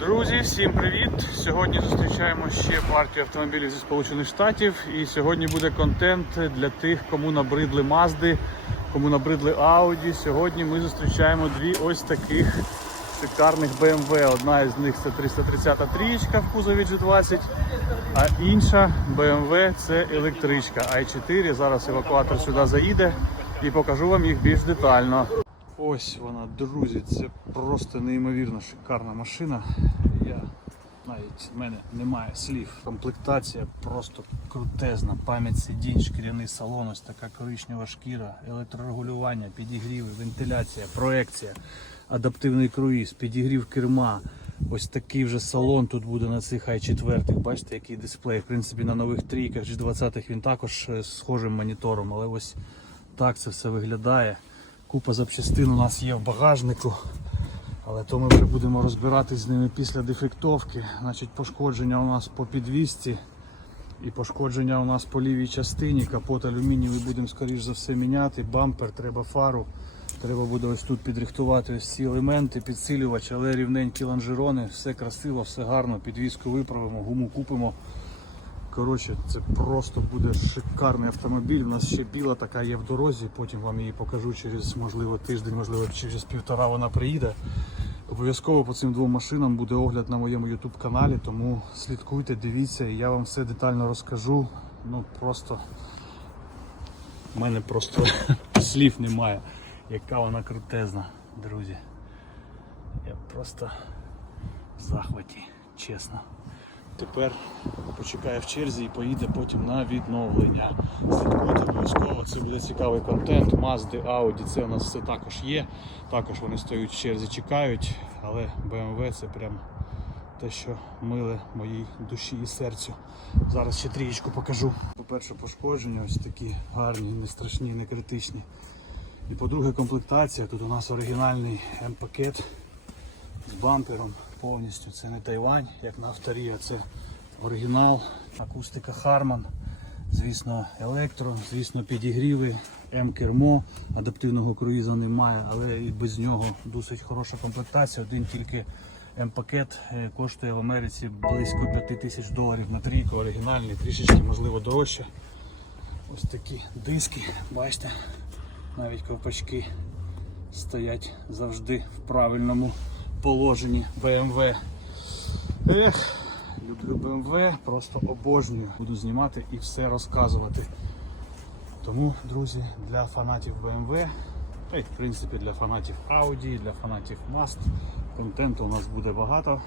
Друзі, всім привіт! Сьогодні зустрічаємо ще партію автомобілів зі Сполучених Штатів. І сьогодні буде контент для тих, кому набридли Мазди, кому набридли Audi. Сьогодні ми зустрічаємо дві ось таких шикарних BMW. Одна із них це 330 трієчка в кузові G20, а інша BMW це електричка i4. Зараз евакуатор сюди заїде і покажу вам їх більш детально. Ось вона, друзі, це просто неймовірно шикарна машина. Я навіть в мене немає слів. Комплектація просто крутезна. Пам'ять сидінь, шкіряний салон, ось така коричнева шкіра, електрорегулювання, підігріви, вентиляція, проекція, адаптивний круїз, підігрів керма. Ось такий вже салон тут буде на цих i4. Бачите, який дисплей. В принципі, на нових трійках G20 він також е, схожим монітором, але ось так це все виглядає. Купа запчастин у нас є в багажнику, але то ми вже будемо розбиратись з ними після дефектовки. Значить, пошкодження у нас по підвісці і пошкодження у нас по лівій частині. Капот алюмінієвий будемо скоріш за все міняти. Бампер, треба фару. Треба буде ось тут підрихтувати ось ці елементи, підсилювач, але рівненькі лонжерони, все красиво, все гарно, підвіску виправимо, гуму купимо. Коротше, це просто буде шикарний автомобіль. У нас ще біла така є в дорозі, потім вам її покажу через можливо тиждень, можливо через півтора вона приїде. Обов'язково по цим двом машинам буде огляд на моєму YouTube каналі, тому слідкуйте, дивіться, і я вам все детально розкажу. Ну просто в мене просто слів немає, яка вона крутезна, друзі. Я просто в захваті, чесно. Тепер почекає в черзі і поїде потім на відновлення. Слідкуйте обов'язково, це буде цікавий контент. Mazda, Audi, це у нас все також є. Також вони стоять в черзі, чекають, але BMW це прям те, що миле моїй душі і серцю. Зараз ще трієчку покажу. По-перше, пошкодження ось такі гарні, не страшні, не критичні. І по-друге, комплектація. Тут у нас оригінальний М-пакет з бампером повністю. Це не Тайвань, як на авторі, а це оригінал. Акустика Harman. Звісно, електро, звісно, підігріви, М-кермо, адаптивного круїза немає, але і без нього досить хороша комплектація. Один тільки М-пакет е, коштує в Америці близько 5 тисяч доларів на трійку, оригінальний, трішечки, можливо, дорожче. Ось такі диски, бачите, навіть ковпачки стоять завжди в правильному положенні BMW. Ех, люблю BMW, просто обожнюю. Буду знімати і все розказувати. Тому, друзі, для фанатів BMW, та й в принципі для фанатів Audi, для фанатів Mazda, контенту у нас буде багато.